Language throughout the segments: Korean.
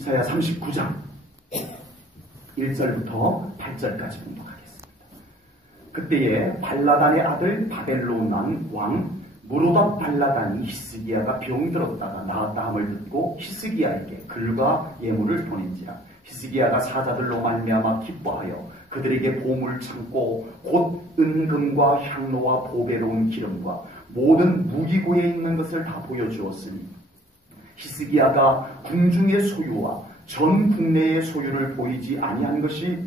이사야 39장 1절부터 8절까지 공독하겠습니다. 그때에 발라단의 아들 바벨론 왕 무로닥 발라단이 히스기야가 병들었다가 나았다 함을 듣고 히스기야에게 글과 예물을 보낸지라. 히스기야가 사자들로 말미암아 기뻐하여 그들에게 보물 창고 곧 은금과 향로와 보배로운 기름과 모든 무기고에 있는 것을 다 보여주었으니 히스기야가 궁중의 소유와 전 국내의 소유를 보이지 아니한 것이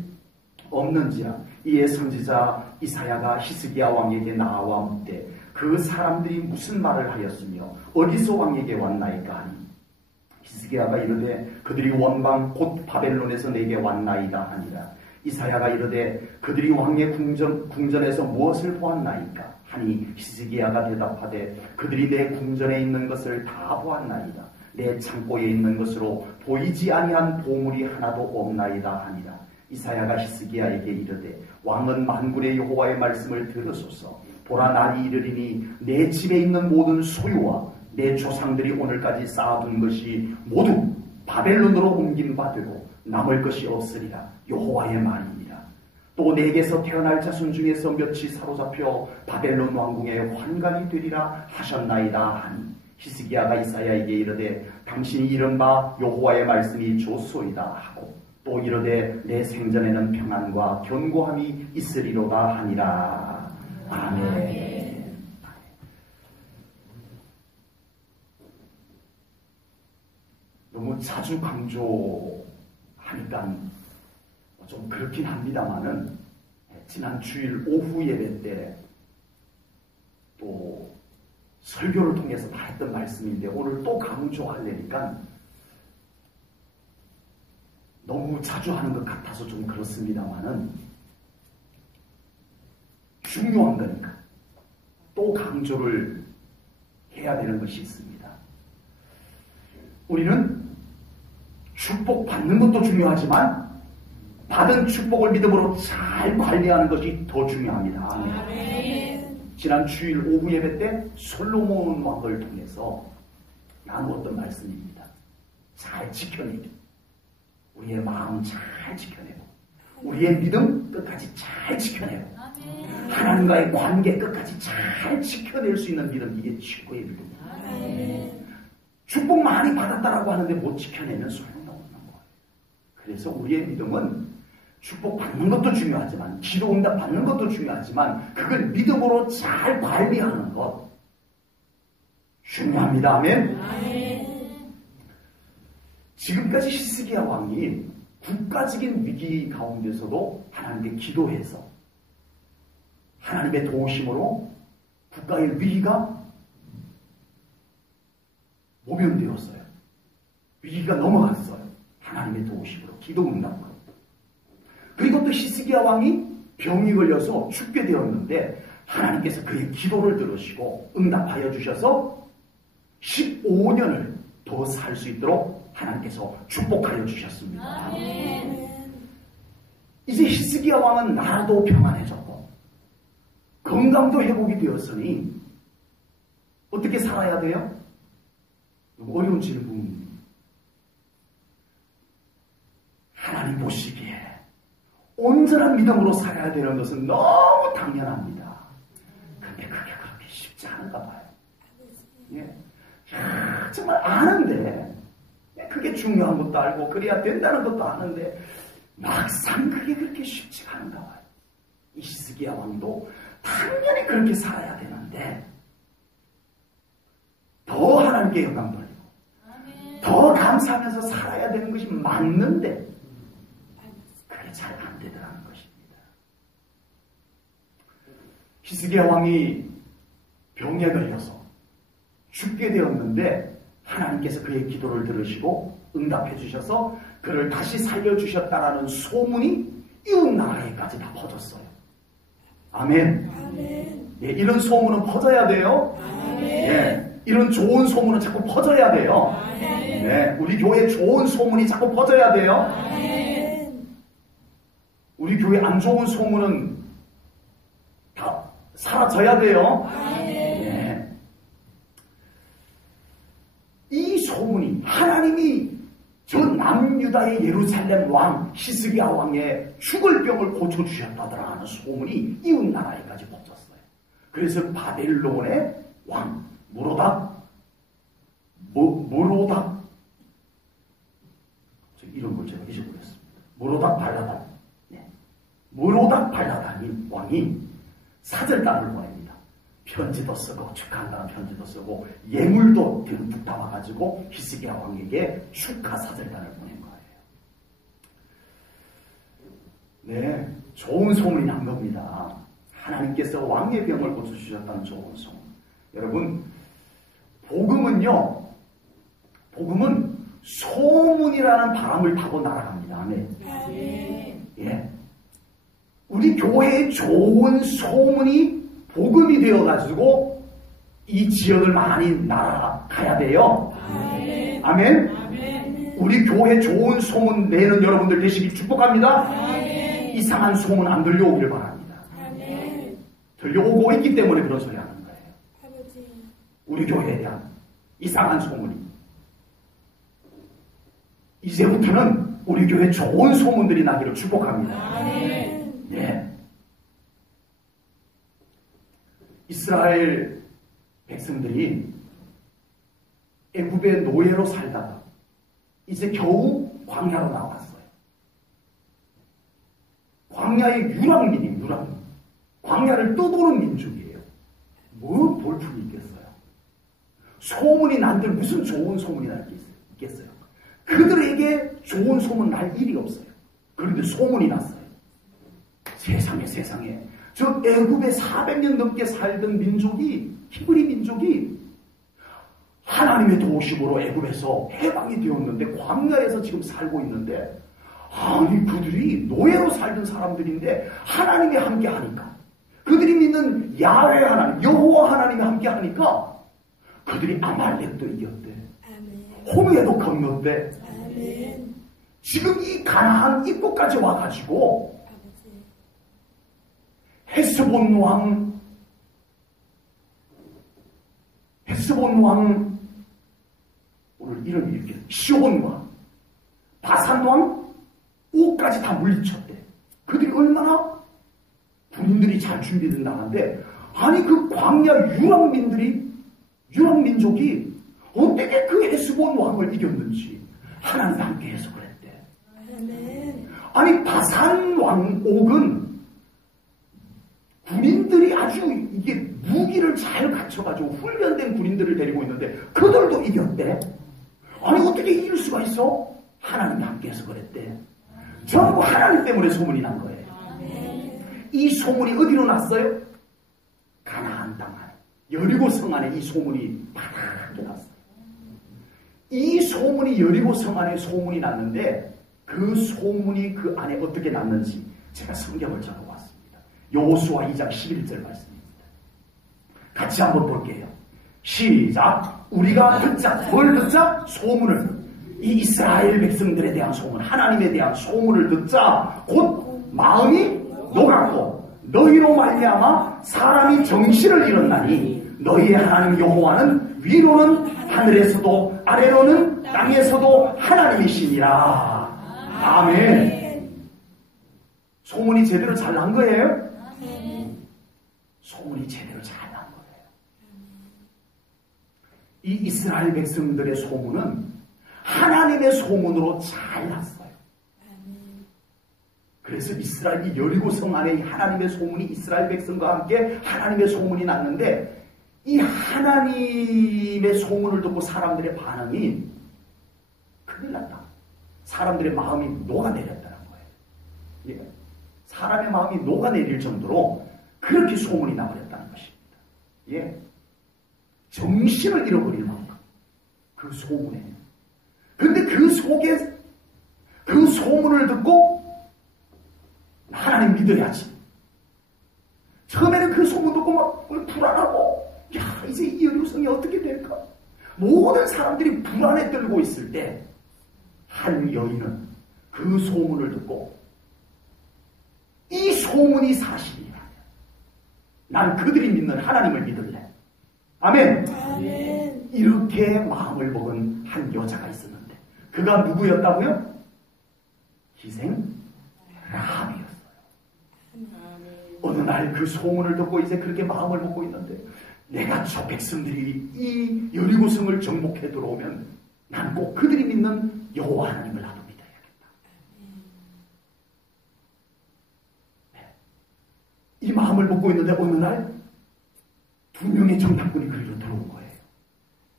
없는지라. 이에 선지자 이사야가 히스기야 왕에게 나와 묻되 그 사람들이 무슨 말을 하였으며 어디서 왕에게 왔나이까 하니 히스기야가 이르되 그들이 원방 곧 바벨론에서 내게 왔나이다 하니라. 이사야가 이르되 그들이 왕의 궁전에서 무엇을 보았나이까 하니 히스기야가 대답하되 그들이 내 궁전에 있는 것을 다 보았나이다. 내 창고에 있는 것으로 보이지 아니한 보물이 하나도 없나이다 하니라. 이사야가 히스기야에게 이르되 왕은 만군의 여호와의 말씀을 들으소서. 보라, 날이 이르리니 내 집에 있는 모든 소유와 내 조상들이 오늘까지 쌓아둔 것이 모두 바벨론으로 옮긴 바 되고 남을 것이 없으리라. 여호와의 말입니다. 또 내게서 태어날 자손 중에서 몇이 사로잡혀 바벨론 왕궁의 환관이 되리라 하셨나이다 하니 히스기야가 이사야에게 이르되 당신이 이른바 여호와의 말씀이 좋소이다 하고 또 이르되 내 생전에는 평안과 견고함이 있으리로다 하니라. 아멘. 너무 자주 강조하니까 좀 그렇긴 합니다만은 지난 주일 오후 예배 때 또 설교를 통해서 다 했던 말씀인데 오늘 또 강조하려니까 너무 자주 하는 것 같아서 좀 그렇습니다만은 중요한 거니까 또 강조를 해야 되는 것이 있습니다. 우리는 축복 받는 것도 중요하지만 받은 축복을 믿음으로 잘 관리하는 것이 더 중요합니다. 아멘. 지난 주일 오후 예배 때 솔로몬 왕을 통해서 나누었던 말씀입니다. 잘 지켜내기. 우리의 마음 잘 지켜내고 우리의 믿음 끝까지 잘 지켜내고 하나님과의 관계 끝까지 잘 지켜낼 수 있는 믿음, 이게 최고의 믿음입니다. 축복 많이 받았다라고 하는데 못 지켜내면 소용없는 거예요. 그래서 우리의 믿음은 축복 받는 것도 중요하지만 기도 응답 받는 것도 중요하지만 그걸 믿음으로 잘 관리하는 것 중요합니다. 아멘. 지금까지 히스기야 왕이 국가적인 위기 가운데서도 하나님께 기도해서 하나님의 도우심으로 국가의 위기가 모면되었어요. 위기가 넘어갔어요. 하나님의 도우심으로, 기도 응답으로. 그리고 또 히스기야 왕이 병이 걸려서 죽게 되었는데 하나님께서 그의 기도를 들으시고 응답하여 주셔서 15년을 더 살 수 있도록 하나님께서 축복하여 주셨습니다. 이제 히스기야 왕은 나라도 평안해졌고 건강도 회복이 되었으니 어떻게 살아야 돼요? 어려운 질문. 하나님 보시기에 온전한 믿음으로 살아야 되는 것은 너무 당연합니다. 근데 그게 그렇게 쉽지 않은가 봐요. 예. 정말 아는데 그게 중요한 것도 알고 그래야 된다는 것도 아는데 막상 그게 그렇게 쉽지가 않은가 봐요. 이 히스기야 왕도 당연히 그렇게 살아야 되는데 더 하나님께 영광 돌리고 더 감사하면서 살아야 되는 것이 맞는데 그게 잘 안 되더라는 것입니다. 히스기야 왕이 병에 걸려서 죽게 되었는데 하나님께서 그의 기도를 들으시고 응답해 주셔서 그를 다시 살려주셨다라는 소문이 이웃 나라에까지 다 퍼졌어요. 아멘. 예, 이런 소문은 퍼져야 돼요. 예, 이런 좋은 소문은 자꾸 퍼져야 돼요. 네, 우리 교회 좋은 소문이 자꾸 퍼져야 돼요. 우리 교회 안 좋은 소문은 다 사라져야 돼요. 이 소문이 하나님이 저 남유다의 예루살렘 왕 히스기야 왕의 죽을 병을 고쳐주셨다더라 하는 소문이 이웃 나라에까지 퍼졌어요. 그래서 바벨론의 왕 무로닥 이런 걸 제가 잊어버렸습니다. 무로닥 발라단, 무로닥 발라단 왕이 사절단을 보냅니다. 편지도 쓰고 축하한다는 편지도 쓰고 예물도 듬뿍 담아가지고 히스기야 왕에게 축하 사절단을 보낸 거예요. 네, 좋은 소문이 난 겁니다. 하나님께서 왕의 병을 고쳐주셨다는 좋은 소문. 여러분, 복음은 소문이라는 바람을 타고 날아갑니다. 아멘. 예. 우리 교회의 좋은 소문이 복음이 되어가지고 이 지역을 많이 날아가야 돼요. 아멘. 우리 교회 좋은 소문 내는 여러분들 되시길 축복합니다. 이상한 소문 안 들려오길 바랍니다. 들려오고 있기 때문에 그런 소리 하는 거예요. 우리 교회에 대한 이상한 소문이. 이제부터는 우리 교회 좋은 소문들이 나기를 축복합니다. 네. 이스라엘 백성들이 애굽의 노예로 살다가 이제 겨우 광야로 나왔어요. 광야의 유랑민이 유랑민. 광야를 떠도는 민족이에요. 뭐 볼품이 있겠어요? 소문이 난들 무슨 좋은 소문이 있겠어요? 그들에게 좋은 소문 날 일이 없어요. 그런데 소문이 났어요. 세상에 저 애굽에 400년 넘게 살던 민족이, 히브리 민족이 하나님의 도우심으로 애굽에서 해방이 되었는데 광야에서 지금 살고 있는데, 아니 그들이 노예로 살던 사람들인데 하나님이 함께 하니까, 그들이 믿는 야훼 하나님, 여호와 하나님이 함께 하니까 그들이 아말렉도 이겼대. 홍해도 건넜대. 지금 이 가나안 입구까지 와가지고 헤스본 왕 오늘 이름이 이렇게 시온 왕, 바산 왕 옥까지 다 물리쳤대. 그들이 얼마나 군인들이 잘 준비된 나라인데, 아니 그 광야 유랑민족이 어떻게 그 헤스본 왕을 이겼는지 하나님 함께 해서 그랬대. 아니 바산 왕 옥은 군인들이 아주 이게 무기를 잘 갖춰가지고 훈련된 군인들을 데리고 있는데 그들도 이겼대. 아니 어떻게 이길 수가 있어? 하나님이 함께해서 그랬대. 전부 하나님 때문에 소문이 난 거예요. 이 소문이 어디로 났어요? 가나안 땅 안에, 여리고 성 안에 이 소문이 바닥에 났어요. 이 소문이 여리고 성 안에 소문이 났는데, 그 소문이 그 안에 어떻게 났는지 제가 성경을 적어봤습니다. 여호수아 2장 11절 말씀입니다. 같이 한번 볼게요. 시작. 우리가 듣자. 뭘 듣자? 소문을. 이 이스라엘 백성들에 대한 소문, 하나님에 대한 소문을 듣자 곧 마음이 녹았고 너희로 말미암아 사람이 정신을 잃었나니 너희의 하나님 여호와는 위로는 하늘에서도 아래로는 땅에서도 하나님이시니라. 아멘. 소문이 제대로 잘 난 거예요? 소문이 제대로 잘 난 거예요. 이 이스라엘 백성들의 소문은 하나님의 소문으로 잘 났어요. 그래서 이스라엘이 여리고 성 안에 하나님의 소문이 이스라엘 백성과 함께 하나님의 소문이 났는데, 이 하나님의 소문을 듣고 사람들의 반응이 큰일 났다. 사람들의 마음이 녹아내렸다는 거예요. 예. 사람의 마음이 녹아내릴 정도로 그렇게 소문이 나버렸다는 것입니다. 예. 정신을 잃어버릴 만큼 그 소문에. 그런데 그 속에 그 소문을 듣고 하나님 믿어야지. 처음에는 그 소문 듣고 막 불안하고, 야 이제 이 여리고성이 어떻게 될까? 모든 사람들이 불안에 떨고 있을 때 한 여인은 그 소문을 듣고, 이 소문이 사실이라면 난 그들이 믿는 하나님을 믿을래. 아멘. 아멘. 이렇게 마음을 먹은 한 여자가 있었는데, 그가 누구였다고요? 희생 라합이었어요. 어느 날 그 소문을 듣고 이제 그렇게 마음을 먹고 있는데, 내가 저 백성들이 이 여리고성을 정복해 들어오면 난 꼭 그들이 믿는 여호와 하나님을 나도 믿어야겠다. 이 마음을 먹고 있는데 어느 날 2명의 정탐꾼이 그리로 들어온 거예요.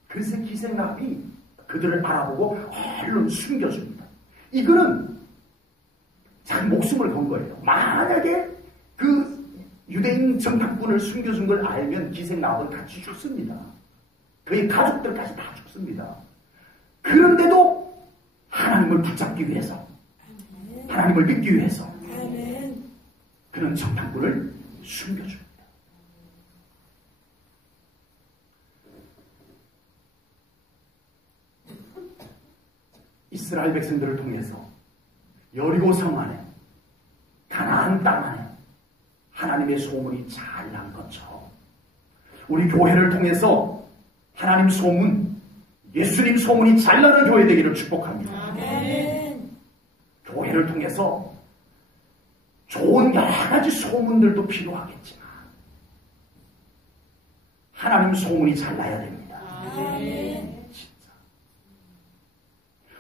그래서 희생 라합이 그들을 알아보고 얼른 숨겨줍니다. 이거는 자기 목숨을 건 거예요. 만약에 그 유대인 정탐꾼을 숨겨준 걸 알면 희생 라합은 같이 죽습니다. 그의 가족들까지 다 죽습니다. 그런데도 하나님을 붙잡기 위해서, 하나님을 믿기 위해서 그는 정탐꾼을 숨겨줍니다. 이스라엘 백성들을 통해서 여리고 성 안에, 가나안 땅 안에 하나님의 소문이 잘 난 것처럼 우리 교회를 통해서 하나님 소문, 예수님 소문이 잘 나는 교회 되기를 축복합니다. 아멘. 교회를 통해서 좋은 여러 가지 소문들도 필요하겠지만 하나님 소문이 잘 나야 됩니다. 아멘. 진짜.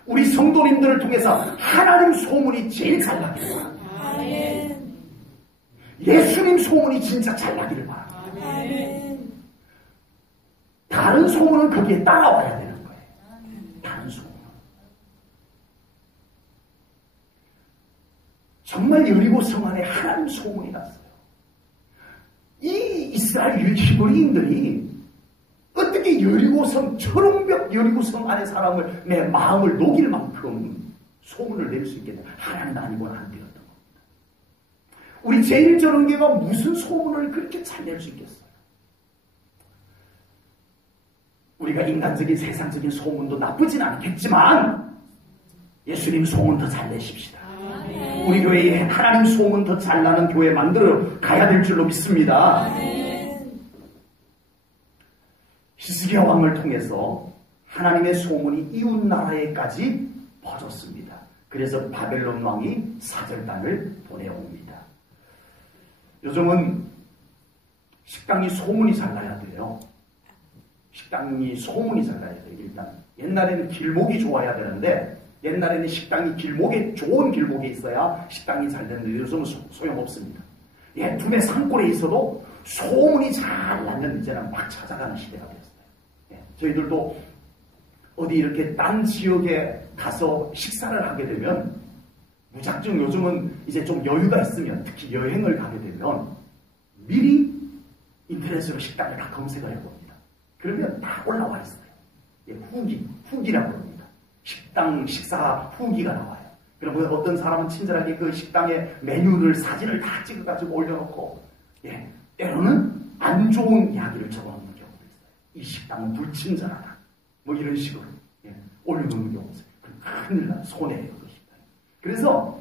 우리 성도님들을 통해서 하나님 소문이 제일 잘 나기를 바랍니다. 아멘. 예수님 소문이 진짜 잘 나기를 바랍니다. 아멘. 다른 소문은 거기에 따라와야 돼요. 다른 소문. 정말 여리고 성 안에 하나님 소문이 났어요. 이 이스라엘 히브리인들이 어떻게 여리고성, 철옹벽 여리고성 안에 사람을, 내 마음을 녹일 만큼 소문을 낼 수 있겠냐? 하나님 아니고는 안 되었던 겁니다. 우리 제1전원계가 무슨 소문을 그렇게 잘 낼 수 있겠어요? 우리가 인간적인 세상적인 소문도 나쁘진 않겠지만 예수님 소문 더 잘 내십시다. 아멘. 우리 교회에 하나님 소문 더 잘 나는 교회 만들어 가야 될 줄로 믿습니다. 아멘. 히스기야 왕을 통해서 하나님의 소문이 이웃 나라에까지 퍼졌습니다. 그래서 바벨론 왕이 사절단을 보내옵니다. 요즘은 식당이 소문이 잘 나야 돼요. 식당이 소문이 잘 나야 돼요. 일단 옛날에는 길목이 좋아야 되는데, 옛날에는 식당이 길목에, 좋은 길목에 있어야 식당이 잘 되는데 요즘은 소용없습니다. 예, 두뇌 산골에 있어도 소문이 잘 나면 이제는 막 찾아가는 시대가 됐어요. 예, 저희들도 어디 이렇게 딴 지역에 가서 식사를 하게 되면 무작정, 요즘은 이제 좀 여유가 있으면, 특히 여행을 가게 되면 미리 인터넷으로 식당을 다 검색을 해봅니다. 그러면 다 올라와 있어요. 예, 후기라고 합니다. 식당 식사 후기가 나와요. 그러면 어떤 사람은 친절하게 그 식당의 메뉴를, 사진을 다 찍어가지고 올려놓고, 예, 때로는 안 좋은 이야기를 적어놓는 경우도 있어요. 이 식당은 불친절하다, 뭐 이런 식으로, 예, 올려놓는 경우도 있어요. 큰일 나요. 손해예요, 그 식당. 그래서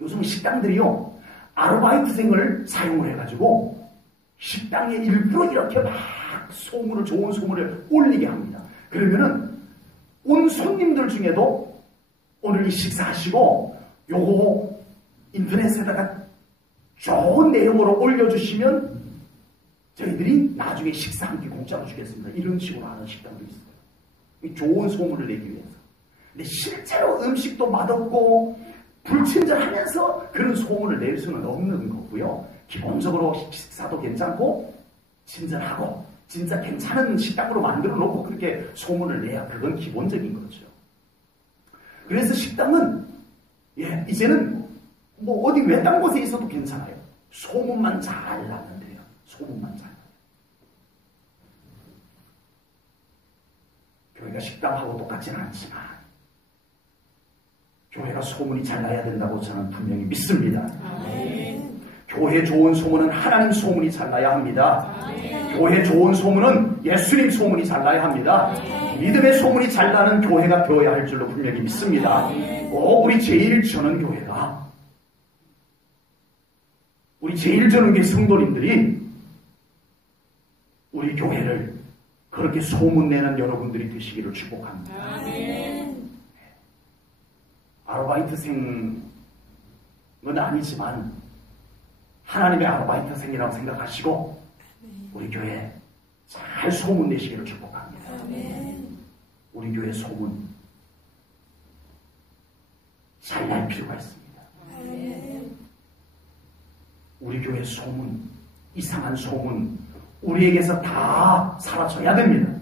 요즘 식당들이요, 아르바이트생을 사용을 해가지고 식당에 일부러 이렇게 막 소문을, 좋은 소문을 올리게 합니다. 그러면은 온 손님들 중에도 오늘 이 식사하시고 요거 인터넷에다가 좋은 내용으로 올려주시면 저희들이 나중에 식사 한 끼 공짜로 주겠습니다. 이런 식으로 하는 식당도 있어요. 좋은 소문을 내기 위해서. 근데 실제로 음식도 맛없고 불친절하면서 그런 소문을 낼 수는 없는 거고요. 기본적으로 식사도 괜찮고 친절하고 진짜 괜찮은 식당으로 만들어 놓고 그렇게 소문을 내야 그건 기본적인 거죠. 그래서 식당은, 예, 이제는 뭐 어디 외딴 곳에 있어도 괜찮아요. 소문만 잘 나면 돼요. 소문만 잘. 교회가 식당하고 똑같지는 않지만 교회가 소문이 잘 나야 된다고 저는 분명히 믿습니다. 아멘. 교회 좋은 소문은 하나님 소문이 잘 나야 합니다. 아멘. 교회 좋은 소문은 예수님 소문이 잘 나야 합니다. 아멘. 믿음의 소문이 잘 나는 교회가 되어야 할 줄로 분명히 믿습니다. 우리 제1전원교회가, 우리 제1전원교회 성도님들이 우리 교회를 그렇게 소문내는 여러분들이 되시기를 축복합니다. 아멘. 아르바이트생은 아니지만 하나님의 아르바이트생이라고 생각하시고 우리 교회 잘 소문 내시기를 축복합니다. 우리 교회 소문 잘 날 필요가 있습니다. 우리 교회 소문, 이상한 소문 우리에게서 다 사라져야 됩니다.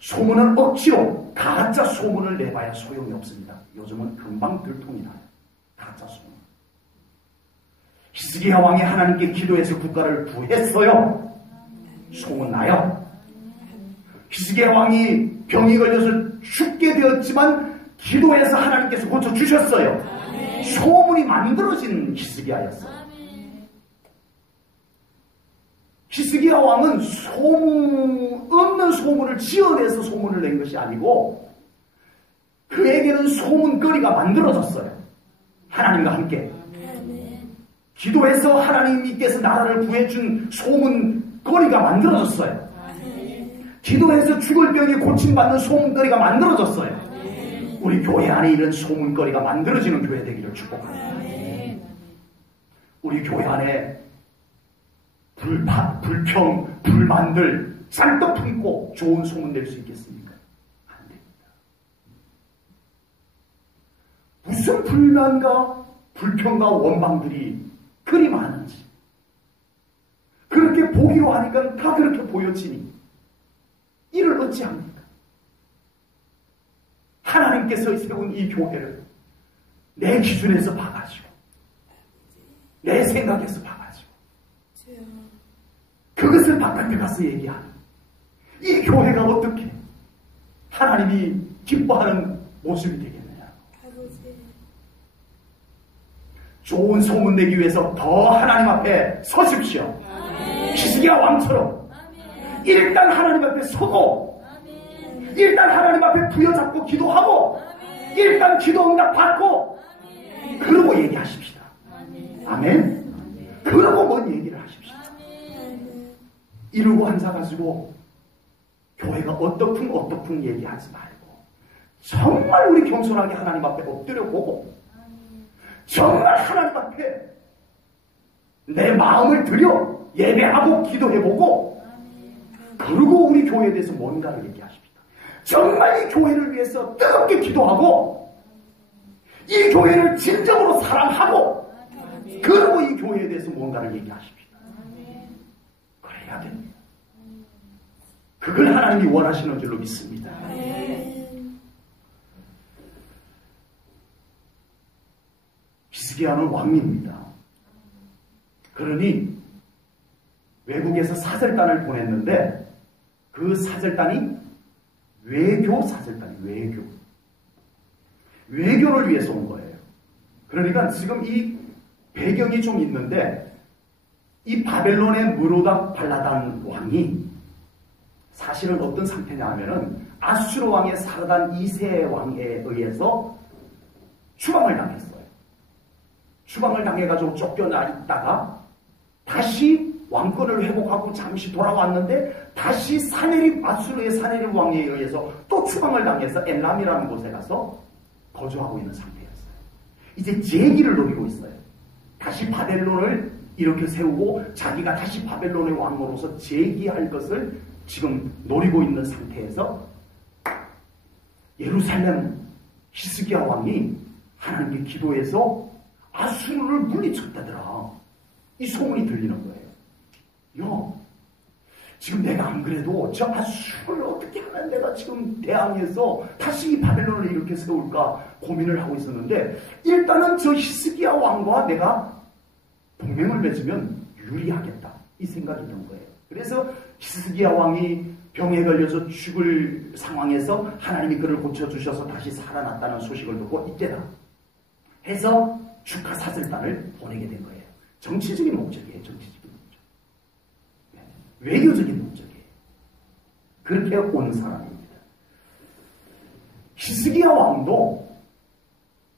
소문은 억지로 가짜 소문을 내봐야 소용이 없습니다. 요즘은 금방 들통이 나요. 가짜 소문. 히스기야 왕이 하나님께 기도해서 국가를 구했어요. 소문 나요. 히스기야 왕이 병이 걸려서 죽게 되었지만 기도해서 하나님께서 고쳐주셨어요. 소문이 만들어진 히스기야였어요. 히스기야 왕은 없는 소문을 지어내서 소문을 낸 것이 아니고 그에게는 소문거리가 만들어졌어요. 하나님과 함께. 기도해서 하나님께서 나라를 구해준 소문거리가 만들어졌어요. 기도해서 죽을 병이 고침받는 소문거리가 만들어졌어요. 우리 교회 안에 이런 소문거리가 만들어지는 교회 되기를 축복합니다. 우리 교회 안에 불평, 불만들 쌀떡 품고 좋은 소문 낼 수 있겠습니까? 안 됩니다. 무슨 불만과 불평과 원망들이 그리 많은지 그렇게 보기로 하니까 다 그렇게 보여지니 이를 어찌합니까? 하나님께서 세운 이 교회를 내 기준에서 봐가지고 내 생각에서 봐가지고 그것을 바깥에 가서 얘기하는 이 교회가 어떻게 하나님이 기뻐하는 모습이 되겠느냐. 좋은 소문 내기 위해서 더 하나님 앞에 서십시오. 히스기야 왕처럼 일단 하나님 앞에 서고 일단 하나님 앞에 부여잡고 기도하고 일단 기도 응답 받고 그러고 얘기하십시다. 아멘. 그러고 뭔 얘기를 하십시다. 이러고 앉아가지고 교회가 어떻군 얘기하지 말고 정말 우리 겸손하게 하나님 앞에 엎드려 보고 정말 하나님 앞에 내 마음을 들여 예배하고 기도해보고 그리고 우리 교회에 대해서 뭔가를 얘기하십시다. 정말 이 교회를 위해서 뜨겁게 기도하고 이 교회를 진정으로 사랑하고 그리고 이 교회에 대해서 뭔가를 얘기하십시다. 그래야 됩니다. 그걸 하나님이 원하시는 줄로 믿습니다. 히스기야는 왕입니다. 그러니 외국에서 사절단을 보냈는데 그 사절단이 외교 사절단이 외교를 위해서 온 거예요. 그러니까 지금 이 배경이 좀 있는데 이 바벨론의 무로닥 발라단 왕이 사실은 어떤 상태냐 하면은 아수르 왕의 사르단 2세 왕에 의해서 추방을 당했어요. 추방을 당해가지고 쫓겨나있다가 다시 왕권을 회복하고 잠시 돌아왔는데 다시 아수르의 사네립 왕에 의해서 또 추방을 당해서 엘람이라는 곳에 가서 거주하고 있는 상태였어요. 이제 재기를 노리고 있어요. 다시 바벨론을 이렇게 세우고 자기가 다시 바벨론의 왕으로서 재기할 것을 지금 노리고 있는 상태에서 예루살렘 히스기야 왕이 하나님께 기도해서 아수르를 물리쳤다더라. 이 소문이 들리는 거예요. 지금 내가 안 그래도 저 아수르를 어떻게 하면 내가 지금 대항해서 다시 이 바벨론을 이렇게 세울까 고민을 하고 있었는데 일단은 저 히스기야 왕과 내가 동맹을 맺으면 유리하겠다 이 생각이 든 거예요. 그래서 히스기야 왕이 병에 걸려서 죽을 상황에서 하나님이 그를 고쳐주셔서 다시 살아났다는 소식을 듣고 이때다 해서 축하 사절단을 보내게 된 거예요. 정치적인 목적이에요. 정치적인 목적. 외교적인 목적이에요. 그렇게 온 사람입니다. 히스기야 왕도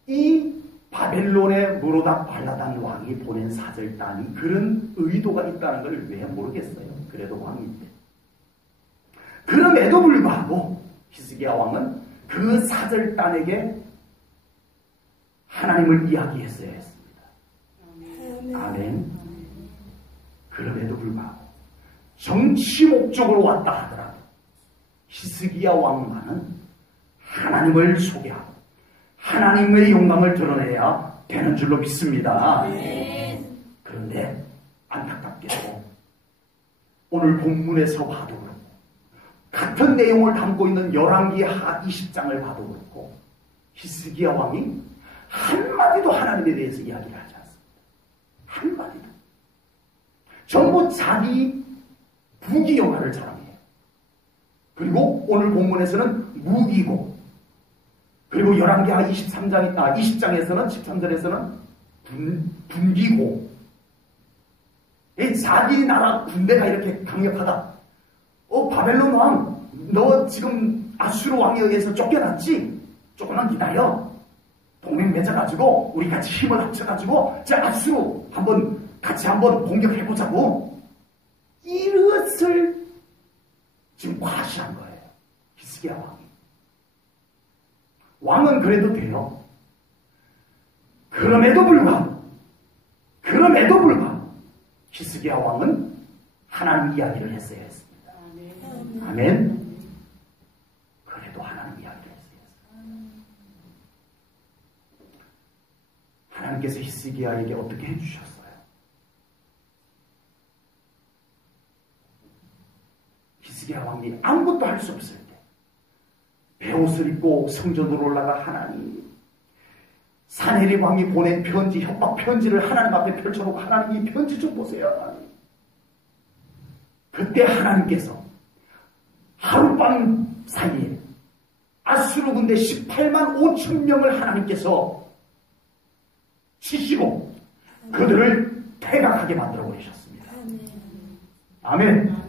이 바벨론의 무로닥 발라단 왕이 보낸 사절단이 그런 의도가 있다는 걸 왜 모르겠어요. 그래도 왕인데. 그럼에도 불구하고 히스기야 왕은 그 사절단에게 하나님을 이야기했어야 했습니다. 아멘. 그럼에도 불구하고 정치 목적으로 왔다 하더라도 히스기야 왕만은 하나님을 소개하고 하나님의 영광을 드러내야 되는 줄로 믿습니다. 그런데 안타깝게도 오늘 본문에서 봐도 그렇고 같은 내용을 담고 있는 열왕기 하 20장을 봐도 그렇고 히스기야 왕이 한마디도 하나님에 대해서 이야기를 하지 않습니다. 한마디도. 전부 자기 부귀영화를 자랑해요. 그리고 오늘 본문에서는 무기고, 그리고 열왕기하 20장에서는 13절에서는 분기고, 자기 나라 군대가 이렇게 강력하다. 바벨론 왕, 너 지금 아수르 왕에 의해서 쫓겨났지? 조금만 기다려. 동맹 맺어가지고 우리 같이 힘을 합쳐가지고 아수르 같이 한번 공격해보자고. 이것을 지금 과시한 거예요. 히스기야 왕이. 왕은 그래도 돼요. 그럼에도 불구하고 히스기야 왕은 하나님 이야기를 했어야 했습니다. 아멘. 그래도 하나님 이야기를 했어야 했습니다. 하나님께서 히스기야에게 어떻게 해주셨어요? 히스기야 왕이 아무것도 할 수 없을 때 베옷을 입고 성전으로 올라가 하나님, 사내립 왕이 보낸 편지, 협박 편지를 하나님 앞에 펼쳐놓고 하나님 이 편지 좀 보세요. 하나님. 그때 하나님께서 하룻밤 사이에 아수르 군대 18만 5천 명을 하나님께서 치시고 그들을 퇴각하게 만들어 버리셨습니다. 아멘.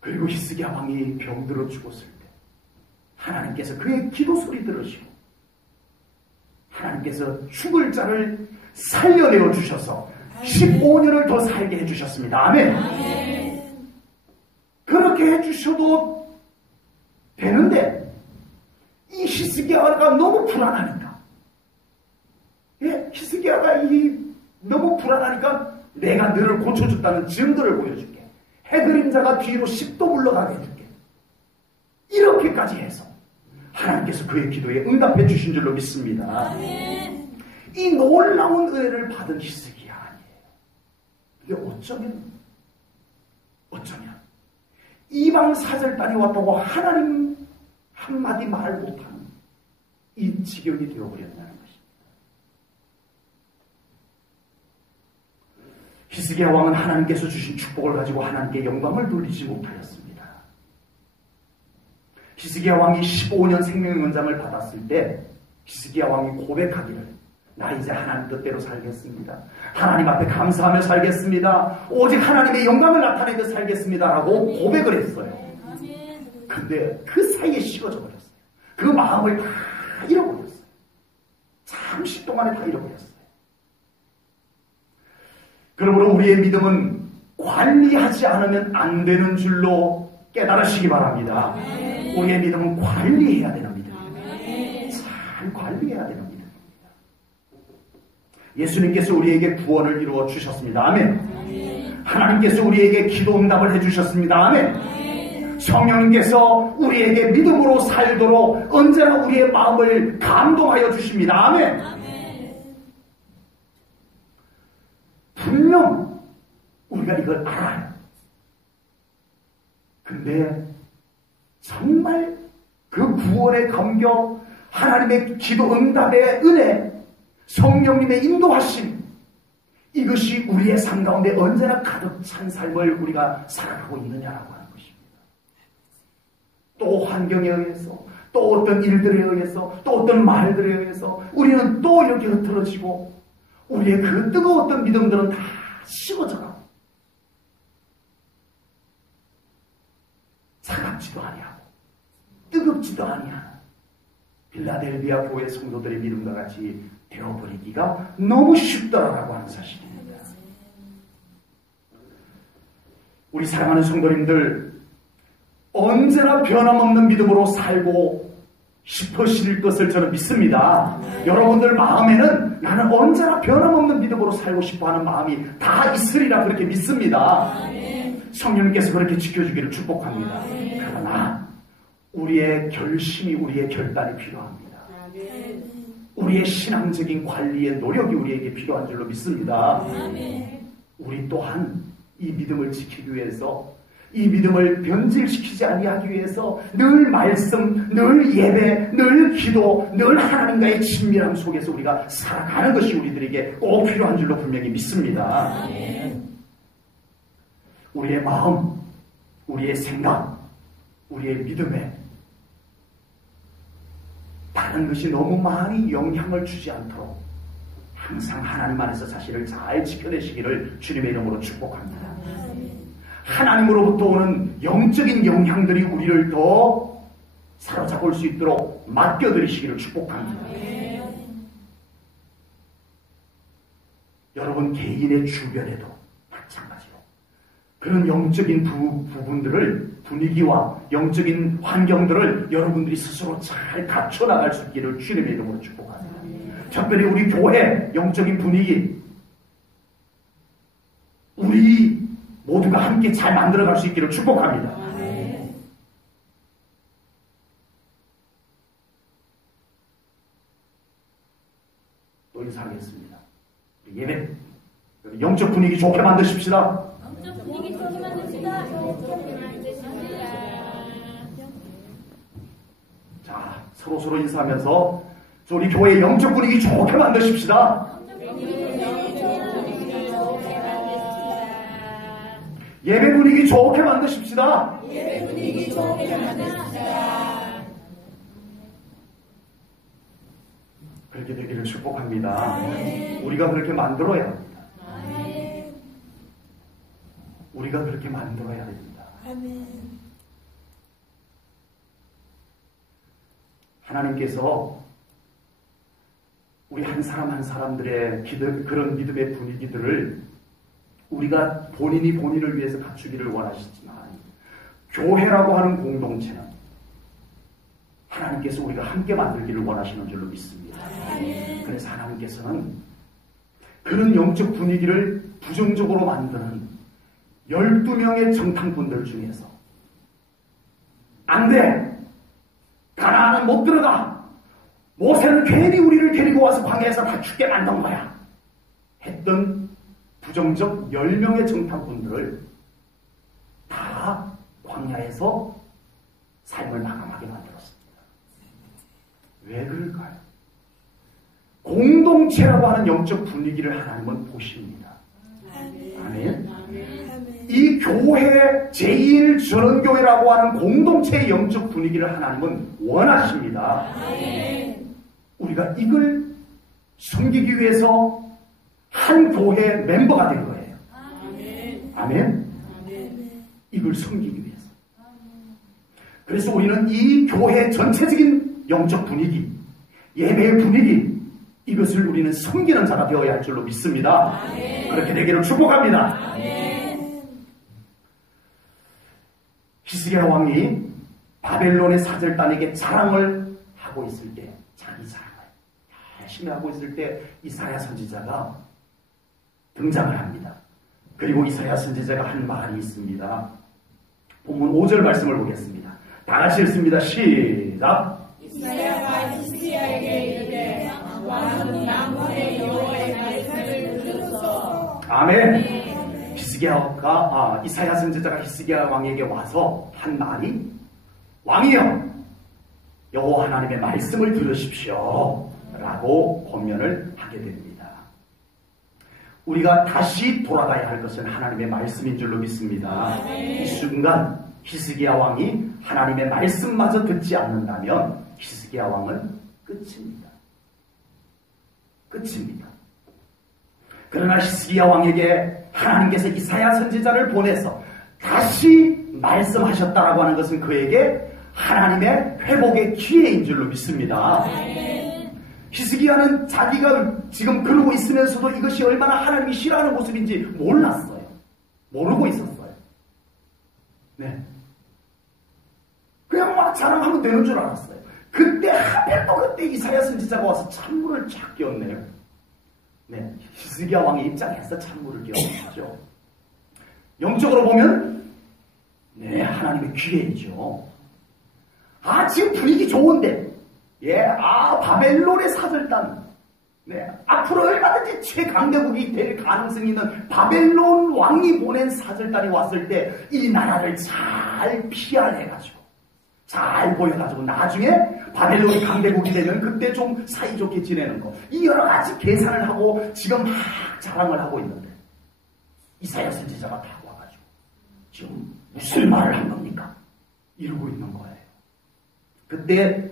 그리고 히스기야 왕이 병들어 죽었을 때 하나님께서 그의 기도 소리 들으시고 하나님께서 죽을 자를 살려내어 주셔서 15년을 더 살게 해주셨습니다. 아멘. 그렇게 해주셔도 되는데 이 히스기야가 너무 불안하니까, 히스기야가 너무 불안하니까 내가 너를 고쳐줬다는 증거를 보여줄게. 해그림자가 뒤로 10도 물러가게 해줄게. 이렇게까지 해서 하나님께서 그의 기도에 응답해 주신 줄로 믿습니다. 아멘. 이 놀라운 은혜를 받은 히스기야 아니에요. 이게 어쩌면 이방 사절단이 왔다고 하나님 한마디 말 못하는 이 지경이 되어버렸다는 것입니다. 히스기야 왕은 하나님께서 주신 축복을 가지고 하나님께 영광을 돌리지 못하였습니다. 히스기야 왕이 15년 생명의 연장을 받았을 때 히스기야 왕이 고백하기를, 나 이제 하나님 뜻대로 살겠습니다. 하나님 앞에 감사하며 살겠습니다. 오직 하나님의 영광을 나타내며 살겠습니다. 라고 고백을 했어요. 근데 그 사이에 식어져 버렸어요. 그 마음을 다 잃어버렸어요. 잠시 동안에 다 잃어버렸어요. 그러므로 우리의 믿음은 관리하지 않으면 안 되는 줄로 깨달으시기 바랍니다. 우리의 믿음은 관리해야 되는 믿음입니다. 잘 관리해야 되는 믿음입니다. 예수님께서 우리에게 구원을 이루어 주셨습니다. 아멘. 하나님께서 우리에게 기도 응답을 해주셨습니다. 아멘. 성령님께서 우리에게 믿음으로 살도록 언제나 우리의 마음을 감동하여 주십니다. 아멘. 분명 우리가 이걸 알아요. 근데 정말 그 구원의 감격, 하나님의 기도 응답의 은혜, 성령님의 인도하심, 이것이 우리의 삶 가운데 언제나 가득 찬 삶을 우리가 살아가고 있느냐라고 하는 것입니다. 또 환경에 의해서, 또 어떤 일들에 의해서, 또 어떤 말들에 의해서 우리는 또 이렇게 흐트러지고 우리의 그 뜨거웠던 믿음들은 다 식어져가고 차갑지도 아니하고 뜨겁지도 아니하는 빌라델비아 교회 성도들의 믿음과 같이 되어버리기가 너무 쉽더라라고 하는 사실입니다. 우리 사랑하는 성도님들, 언제나 변함없는 믿음으로 살고 싶으실 것을 저는 믿습니다. 여러분들 마음에는 나는 언제나 변함없는 믿음으로 살고 싶어하는 마음이 다 있으리라 그렇게 믿습니다. 성령님께서 그렇게 지켜주기를 축복합니다. 그러나 우리의 결심이, 우리의 결단이 필요합니다. 우리의 신앙적인 관리의 노력이 우리에게 필요한 줄로 믿습니다. 우리 또한 이 믿음을 지키기 위해서, 이 믿음을 변질시키지 아니하기 위해서 늘 말씀, 늘 예배, 늘 기도, 늘 하나님과의 친밀함 속에서 우리가 살아가는 것이 우리들에게 꼭 필요한 줄로 분명히 믿습니다. 우리의 마음, 우리의 생각, 우리의 믿음에 다른 것이 너무 많이 영향을 주지 않도록 항상 하나님 안에서 자신을 잘 지켜내시기를 주님의 이름으로 축복합니다. 하나님으로부터 오는 영적인 영향들이 우리를 더 사로잡을 수 있도록 맡겨드리시기를 축복합니다. 여러분 개인의 주변에도 마찬가지로 그런 영적인 부분들을, 분위기와 영적인 환경들을 여러분들이 스스로 잘 갖춰나갈 수 있기를 주님의 이름으로 축복합니다. 특별히 우리 교회 영적인 분위기, 우리 모두가 함께 잘 만들어갈 수 있기를 축복합니다. 또 인사하겠습니다. 예배 영적 분위기 좋게 만드십시다. 영적 분위기 좋게 만드십시다. 자, 서로 인사하면서 우리 교회 영적 분위기 좋게 만드십시다. 예배 분위기 좋게 만드십시다. 예배 분위기 좋게 만드십시다. 그렇게 되기를 축복합니다. 우리가 그렇게 만들어야 합니다. 우리가 그렇게 만들어야 됩니다. 하나님께서 우리 한 사람 한 사람들의 그런 믿음의 분위기들을 우리가 본인이 본인을 위해서 갖추기를 원하시지만 교회라고 하는 공동체는 하나님께서 우리가 함께 만들기를 원하시는 줄로 믿습니다. 그래서 하나님께서는 그런 영적 분위기를 부정적으로 만드는 12명의 정탐꾼들 중에서 안 돼! 가나안은 못 들어가! 모세는 괜히 우리를 데리고 와서 광야에서 다 죽게 만든 거야! 했던 부정적 10명의 정탐꾼들을 다 광야에서 삶을 마감하게 만들었습니다. 왜 그럴까요? 공동체라고 하는 영적 분위기를 하나님은 보십니다. 아멘. 이 교회 제1전원교회라고 하는 공동체의 영적 분위기를 하나님은 원하십니다. 우리가 이걸 섬기기 위해서 한 교회 멤버가 된 거예요. 아멘. 이걸 섬기기 위해서. 그래서 우리는 이 교회 전체적인 영적 분위기, 예배의 분위기, 이것을 우리는 섬기는 자가 되어야 할 줄로 믿습니다. 그렇게 되기를 축복합니다. 히스기야 왕이 바벨론의 사절단에게 자랑을 하고 있을 때, 자기 자랑을 열심히 하고 있을 때 이사야 선지자가 등장을 합니다. 그리고 이사야 선지자가 한 말이 있습니다. 본문 5절 말씀을 보겠습니다. 다 같이 읽습니다. 시작. 이사야가 히스기야에게 이르되 왕은 만군의 여호와의 말씀을 들으소서. 아멘. 이사야 선지자가 히스기야 왕에게 와서 한 말이 왕이여 여호와 하나님의 말씀을 들으십시오 라고 권면을 하게 됩니다. 우리가 다시 돌아가야 할 것은 하나님의 말씀인 줄로 믿습니다. 이 순간 히스기야 왕이 하나님의 말씀마저 듣지 않는다면 히스기야 왕은 끝입니다. 끝입니다. 그러나 히스기야 왕에게 하나님께서 이사야 선지자를 보내서 다시 말씀하셨다라고 하는 것은 그에게 하나님의 회복의 기회인 줄로 믿습니다. 히스기야는 자기가 지금 그러고 있으면서도 이것이 얼마나 하나님이 싫어하는 모습인지 몰랐어요. 모르고 있었어요. 네. 막 자랑하면 되는 줄 알았어요. 그때 하필 또 그때 이사야 선지자가 와서 찬물을 쫙 끼얹네요. 네, 히스기야 왕의 입장에서 찬물을 끼얹는 거죠. 영적으로 보면 네, 하나님의 기회이죠. 지금 분위기 좋은데, 바벨론의 사절단, 네, 앞으로 얼마든지 최강대국이 될 가능성이 있는 바벨론 왕이 보낸 사절단이 왔을 때 이 나라를 잘 PR해가지고, 잘 보여가지고 나중에 바벨론이 강대국이 되면 그때 좀 사이좋게 지내는 거, 이 여러 가지 계산을 하고 지금 막 자랑을 하고 있는데 이사야 선지자가 다 와가지고 지금 무슨 말을 한 겁니까? 이러고 있는 거예요. 그때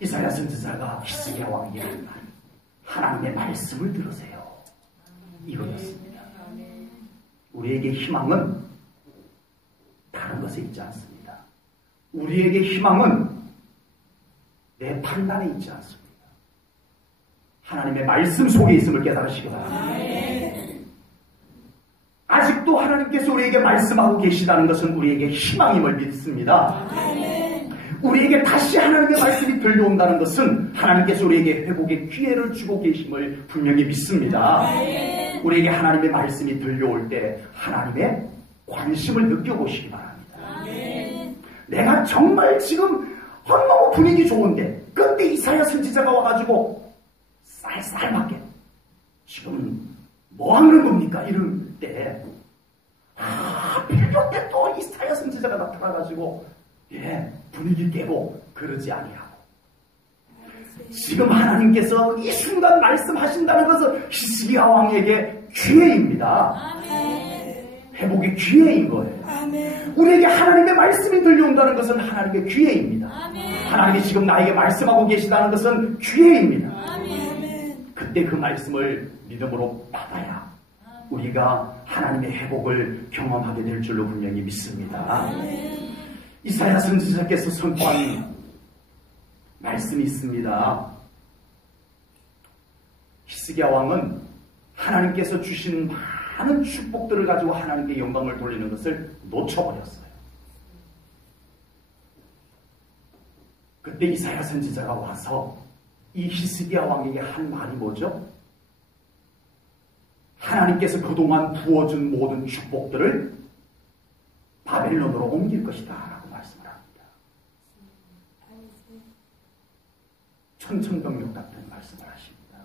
이사야 선지자가 히스기야 왕에게 한 말, 하나님의 말씀을 들으세요. 이거였습니다. 우리에게 희망은 다른 것에 있지 않습니다. 우리에게 희망은 내 판단에 있지 않습니다. 하나님의 말씀 속에 있음을 깨달으시기 바랍니다. 아직도 하나님께서 우리에게 말씀하고 계시다는 것은 우리에게 희망임을 믿습니다. 우리에게 다시 하나님의 말씀이 들려온다는 것은 하나님께서 우리에게 회복의 기회를 주고 계심을 분명히 믿습니다. 우리에게 하나님의 말씀이 들려올 때 하나님의 관심을 느껴보시기 바랍니다. 내가 정말 지금 너무 분위기 좋은데 그때 이사야 선지자가 와가지고 쌀쌀맞게 지금 뭐 하는 겁니까? 이럴 때 필요 때 또 이사야 선지자가 나타나가지고 분위기 깨고 그러지 아니하고 지금 하나님께서 이 순간 말씀하신다는 것은 히스기야 왕에게 기회입니다. 회복의 기회인 거예요. 우리에게 하나님의 말씀이 들려온다는 것은 하나님의 기회입니다. 하나님이 지금 나에게 말씀하고 계시다는 것은 기회입니다. 그때 그 말씀을 믿음으로 받아야 우리가 하나님의 회복을 경험하게 될 줄로 분명히 믿습니다. 이사야 선지자께서 선포한 말씀이 있습니다. 히스기야 왕은 하나님께서 주신 많은 축복들을 가지고 하나님께 영광을 돌리는 것을 놓쳐버렸어요. 그때 이사야 선지자가 와서 이 히스기야 왕에게 한 말이 뭐죠? 하나님께서 그동안 부어준 모든 축복들을 바벨론으로 옮길 것이다 라고 말씀을 합니다. 천천병력 같은 말씀을 하십니다.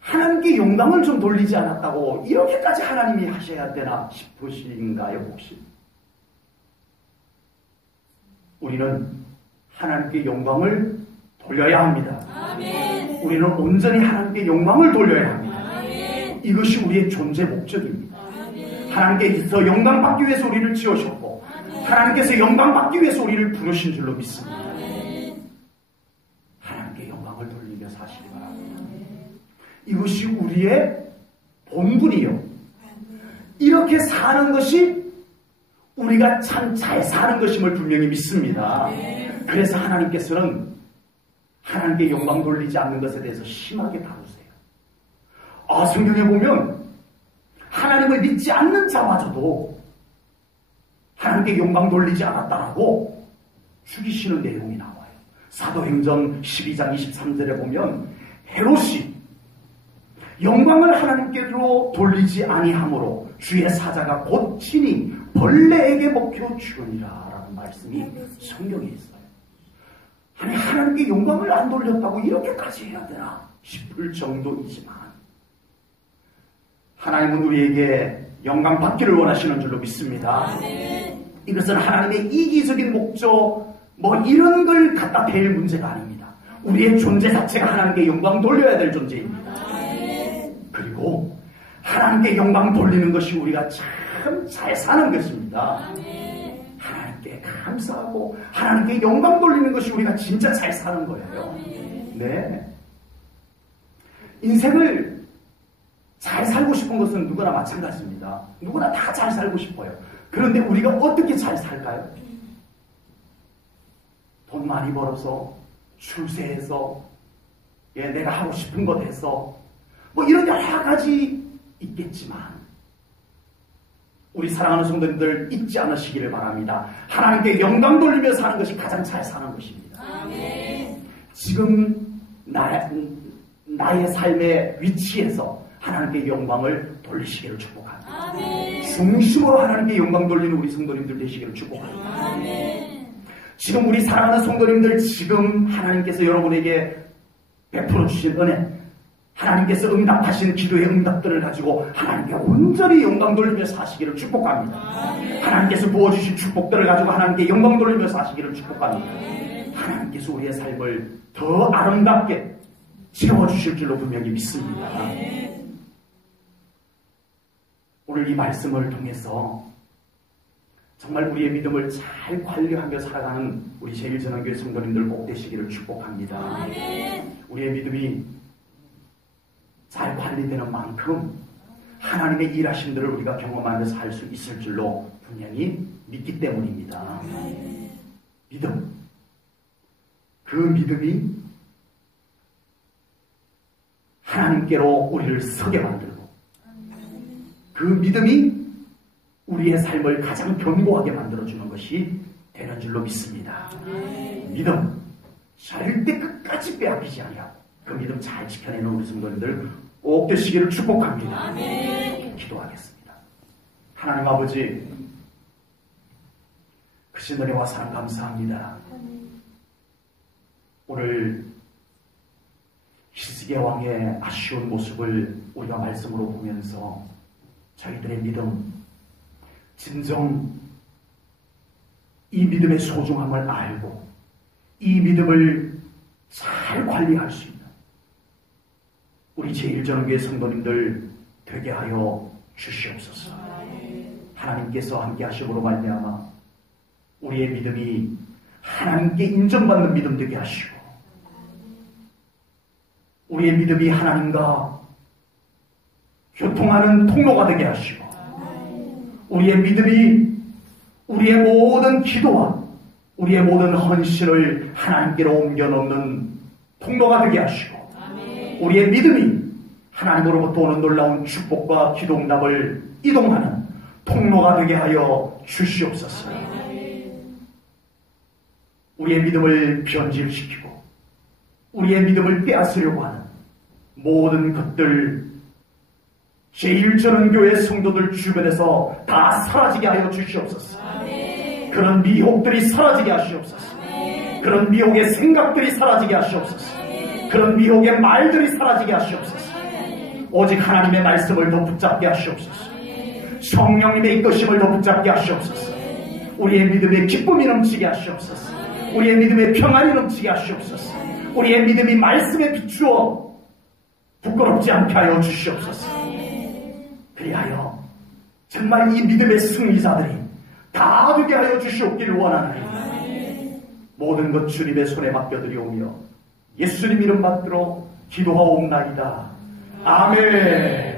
하나님께 영광을 좀 돌리지 않았다고 이렇게까지 하나님이 하셔야 되나 싶으신가요 혹시? 우리는 하나님께 영광을 돌려야 합니다. 아멘. 우리는 온전히 하나님께 영광을 돌려야 합니다. 아멘. 이것이 우리의 존재 목적입니다. 아멘. 하나님께서 영광받기 위해서 우리를 지으셨고 아멘. 하나님께서 영광받기 위해서 우리를 부르신 줄로 믿습니다. 아멘. 하나님께 영광을 돌리며 사시기 바랍니다. 이것이 우리의 본분이요. 이렇게 사는 것이 우리가 참 잘 사는 것임을 분명히 믿습니다. 그래서 하나님께서는 하나님께 영광 돌리지 않는 것에 대해서 심하게 다루세요. 성경에 보면 하나님을 믿지 않는 자마저도 하나님께 영광 돌리지 않았다라고 죽이시는 내용이 나와요. 사도행전 12장 23절에 보면 헤롯이 영광을 하나님께로 돌리지 아니하므로 주의 사자가 곧 친히 벌레에게 먹혀 죽으니라 라는 말씀이 성경에 있어요. 아니 하나님께 영광을 안 돌렸다고 이렇게까지 해야 되나 싶을 정도이지만 하나님은 우리에게 영광 받기를 원하시는 줄로 믿습니다. 이것은 하나님의 이기적인 목적 이런 걸 갖다 댈 문제가 아닙니다. 우리의 존재 자체가 하나님께 영광 돌려야 될 존재입니다. 그리고 하나님께 영광 돌리는 것이 우리가 참 잘 사는 것입니다. 하나님께 감사하고 하나님께 영광 돌리는 것이 우리가 진짜 잘 사는 거예요. 네. 인생을 잘 살고 싶은 것은 누구나 마찬가지입니다. 누구나 다 잘 살고 싶어요. 그런데 우리가 어떻게 잘 살까요? 돈 많이 벌어서 출세해서 내가 하고 싶은 것 해서 이런 여러 가지 있겠지만 우리 사랑하는 성도님들 잊지 않으시기를 바랍니다. 하나님께 영광 돌리며 사는 것이 가장 잘 사는 것입니다. 지금 나의 삶의 위치에서 하나님께 영광을 돌리시기를 축복합니다. 중심으로 하나님께 영광 돌리는 우리 성도님들 되시기를 축복합니다. 지금 우리 사랑하는 성도님들, 지금 하나님께서 여러분에게 베풀어 주신 은혜, 하나님께서 응답하신 기도의 응답들을 가지고 하나님께 온전히 영광 돌리며 사시기를 축복합니다. 하나님께서 부어주신 축복들을 가지고 하나님께 영광 돌리며 사시기를 축복합니다. 하나님께서 우리의 삶을 더 아름답게 채워주실 줄로 분명히 믿습니다. 오늘 이 말씀을 통해서 정말 우리의 믿음을 잘 관리하며 살아가는 우리 제1전환교회 성도님들 꼭 되시기를 축복합니다. 우리의 믿음이 잘 관리되는 만큼 하나님의 일하심들을 우리가 경험하면서 살 수 있을 줄로 분명히 믿기 때문입니다. 믿음. 그 믿음이 하나님께로 우리를 서게 만들고, 그 믿음이 우리의 삶을 가장 견고하게 만들어주는 것이 되는 줄로 믿습니다. 믿음. 절대 끝까지 빼앗기지 아니하고 그 믿음 잘 지켜내는 우리 성도님들 꼭 되시기를 축복합니다. 기도하겠습니다. 하나님 아버지, 크신 은혜와 사랑 감사합니다. 오늘 히스기야 왕의 아쉬운 모습을 우리가 말씀으로 보면서 저희들의 믿음, 진정 이 믿음의 소중함을 알고 이 믿음을 잘 관리할 수 있는 우리 제1전환교회 성도님들 되게 하여 주시옵소서. 하나님께서 함께 하심으로 말미암아 우리의 믿음이 하나님께 인정받는 믿음 되게 하시고, 우리의 믿음이 하나님과 교통하는 통로가 되게 하시고, 우리의 믿음이 우리의 모든 기도와 우리의 모든 헌신을 하나님께로 옮겨놓는 통로가 되게 하시고, 우리의 믿음이 하나님으로부터 오는 놀라운 축복과 기도응답을 이동하는 통로가 되게 하여 주시옵소서. 우리의 믿음을 변질시키고 우리의 믿음을 빼앗으려고 하는 모든 것들, 제1전환교회 성도들 주변에서 다 사라지게 하여 주시옵소서. 그런 미혹들이 사라지게 하시옵소서. 그런 미혹의 생각들이 사라지게 하시옵소서. 그런 미혹의 말들이 사라지게 하시옵소서. 오직 하나님의 말씀을 더 붙잡게 하시옵소서. 성령님의 이끄심을 더 붙잡게 하시옵소서. 우리의 믿음에 기쁨이 넘치게 하시옵소서. 우리의 믿음에 평안이 넘치게 하시옵소서. 우리의 믿음이 말씀에 비추어 부끄럽지 않게 하여 주시옵소서. 그리하여 정말 이 믿음의 승리자들이 다 되게 하여 주시옵기를 원하나이다. 모든 것 주님의 손에 맡겨드리오며 예수님 이름 받들어 기도하옵나이다. 아멘.